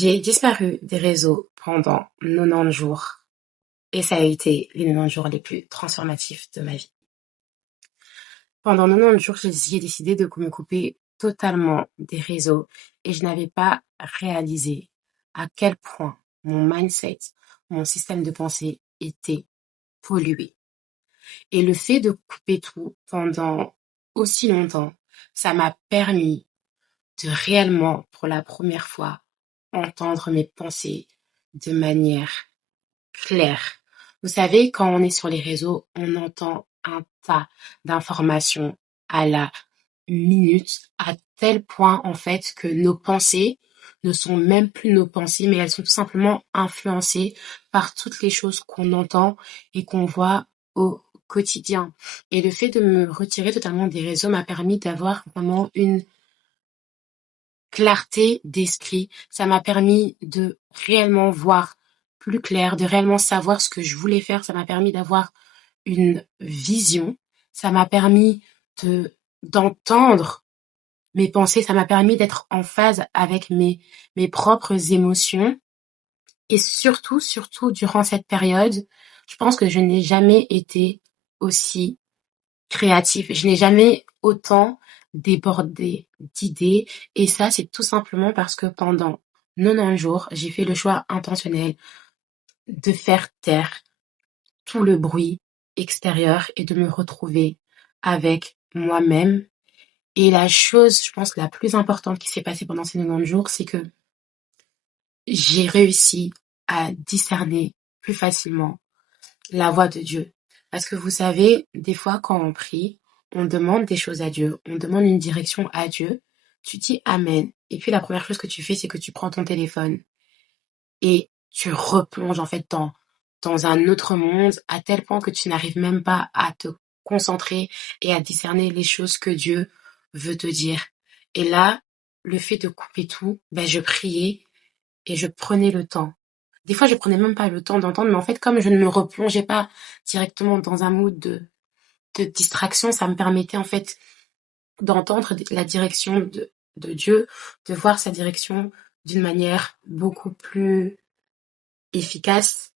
J'ai disparu des réseaux pendant 90 jours et ça a été les 90 jours les plus transformatifs de ma vie. Pendant 90 jours, j'ai décidé de me couper totalement des réseaux et je n'avais pas réalisé à quel point mon mindset, mon système de pensée était pollué. Et le fait de couper tout pendant aussi longtemps, ça m'a permis de réellement, pour la première fois, entendre mes pensées de manière claire. Vous savez, quand on est sur les réseaux, on entend un tas d'informations à la minute, à tel point, en fait, que nos pensées ne sont même plus nos pensées, mais elles sont tout simplement influencées par toutes les choses qu'on entend et qu'on voit au quotidien. Et le fait de me retirer totalement des réseaux m'a permis d'avoir vraiment une clarté d'esprit. Ça m'a permis de réellement voir plus clair, de réellement savoir ce que je voulais faire. Ça m'a permis d'avoir une vision. Ça m'a permis d'entendre mes pensées. Ça m'a permis d'être en phase avec mes propres émotions. Et surtout, durant cette période, je pense que je n'ai jamais été aussi créatif. Je n'ai jamais autant débordé d'idées et ça, c'est tout simplement parce que pendant 90 jours, j'ai fait le choix intentionnel de faire taire tout le bruit extérieur et de me retrouver avec moi-même. Et la chose, je pense, la plus importante qui s'est passée pendant ces 90 jours, c'est que j'ai réussi à discerner plus facilement la voix de Dieu. Parce que vous savez, des fois, quand on prie, on demande des choses à Dieu, on demande une direction à Dieu, tu dis Amen. Et puis la première chose que tu fais, c'est que tu prends ton téléphone et tu replonges en fait dans un autre monde à tel point que tu n'arrives même pas à te concentrer et à discerner les choses que Dieu veut te dire. Et là, le fait de couper tout, je priais et je prenais le temps. Des fois, je prenais même pas le temps d'entendre, mais en fait, comme je ne me replongeais pas directement dans un mood de distraction, ça me permettait en fait d'entendre la direction de Dieu, de voir sa direction d'une manière beaucoup plus efficace